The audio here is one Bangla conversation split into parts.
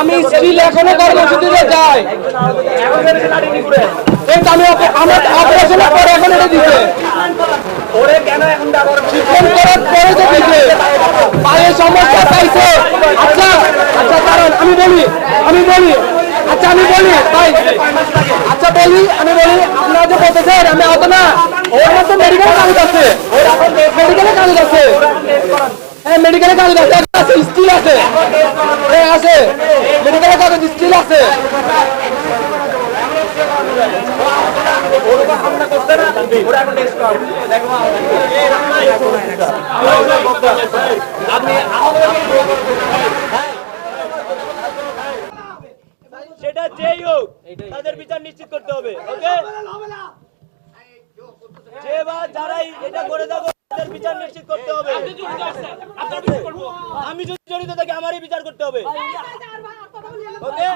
আমি স্টিল এখনো কর্মসূচিতে যাই। আমি আমার অপারেশনের পরে এখন এটা দিতে পায়ের সমস্যা পাইছে। আচ্ছা আচ্ছা কারণ আমি বলি আচ্ছা আমি বলি ভাই আচ্ছা বলি আমি বলি আপনারা যে বলতেছেন আমি হতো না ওর তো মেডিকেল কাগজ আছে, মেডিকেলের কাগজ আছে, হ্যাঁ মেডিকেলের কাগজ আছে, স্টিল আছে, হ্যাঁ আছে মেডিকেলের কাগজ স্টিল আছে। সেটা যেই হোক তাদের বিচার নিশ্চিত করতে হবে। ওকে, যে বা যারাই এটা করে থাকো তাদের বিচার নিশ্চিত করতে হবে। আমি যদি জড়িত থাকি আমারই বিচার করতে হবে। ওকে,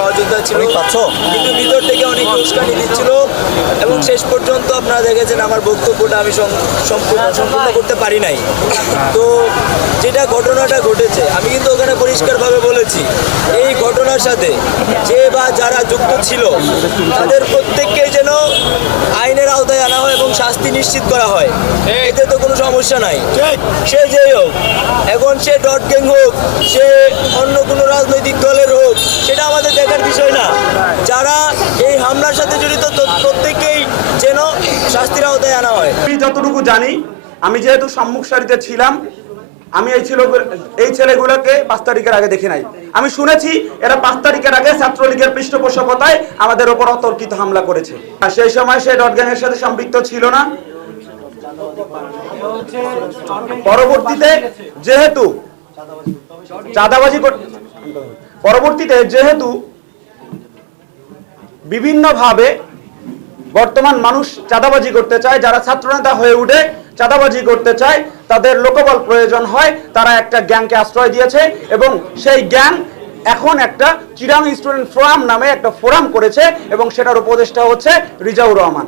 সহযোগিতা ছিল, কিন্তু ভিতর থেকে অনেক উস্কানি দিচ্ছিল এবং শেষ পর্যন্ত আপনারা দেখেছেন আমার বক্তব্যটা আমি সম্পূর্ণ করতে পারি নাই। তো যেটা ঘটনাটা ঘটেছে আমি কিন্তু ওখানে পরিষ্কারভাবে বলেছি এই ঘটনার সাথে যে বা যারা যুক্ত ছিল তাদের প্রত্যেককে যেন আইনের আওতায় আনা হয় এবং শাস্তি নিশ্চিত করা হয়। এতে তো কোনো সমস্যা নাই, সে যেই হোক, এখন সে ডট গ্যাং হোক, সে অন্য কোনো রাজনৈতিক দলের হোক, সেটা আমাদের দেখার বিষয় না। যারা এই হামলার সাথে জড়িত প্রত্যেককেই যেন শাস্তির আওতায় আনা হয়। আমি যতটুকু জানি, আমি যেহেতু সম্মুখ সারিতে ছিলাম, আমি এই ছেলেগুলোকে 5 তারিখের আগে দেখি নাই। আমি শুনেছি এরা 5 তারিখের আগে ছাত্রলীগের পৃষ্ঠপোষকতায় আমাদের উপর অতর্কিত হামলা করেছে। আর সেই সময় সে ডট গ্যাংয়ের সাথে সম্পৃক্ত ছিল না। পরবর্তীতে যেহেতু বিভিন্নভাবে বর্তমান মানুষ চাঁদাবাজি করতে চায়, যারা ছাত্রনেতা হয়ে উঠে চাঁদাবাজি করতে চায়, তাদের লোকবল প্রয়োজন হয়, তারা একটা গ্যাংকে আশ্রয় দিয়েছে এবং সেই গ্যাং এখন একটা চিরাং স্টুডেন্ট ফোরাম নামে একটা ফোরাম করেছে এবং সেটার উপদেষ্টা হচ্ছে রিজাউর রহমান।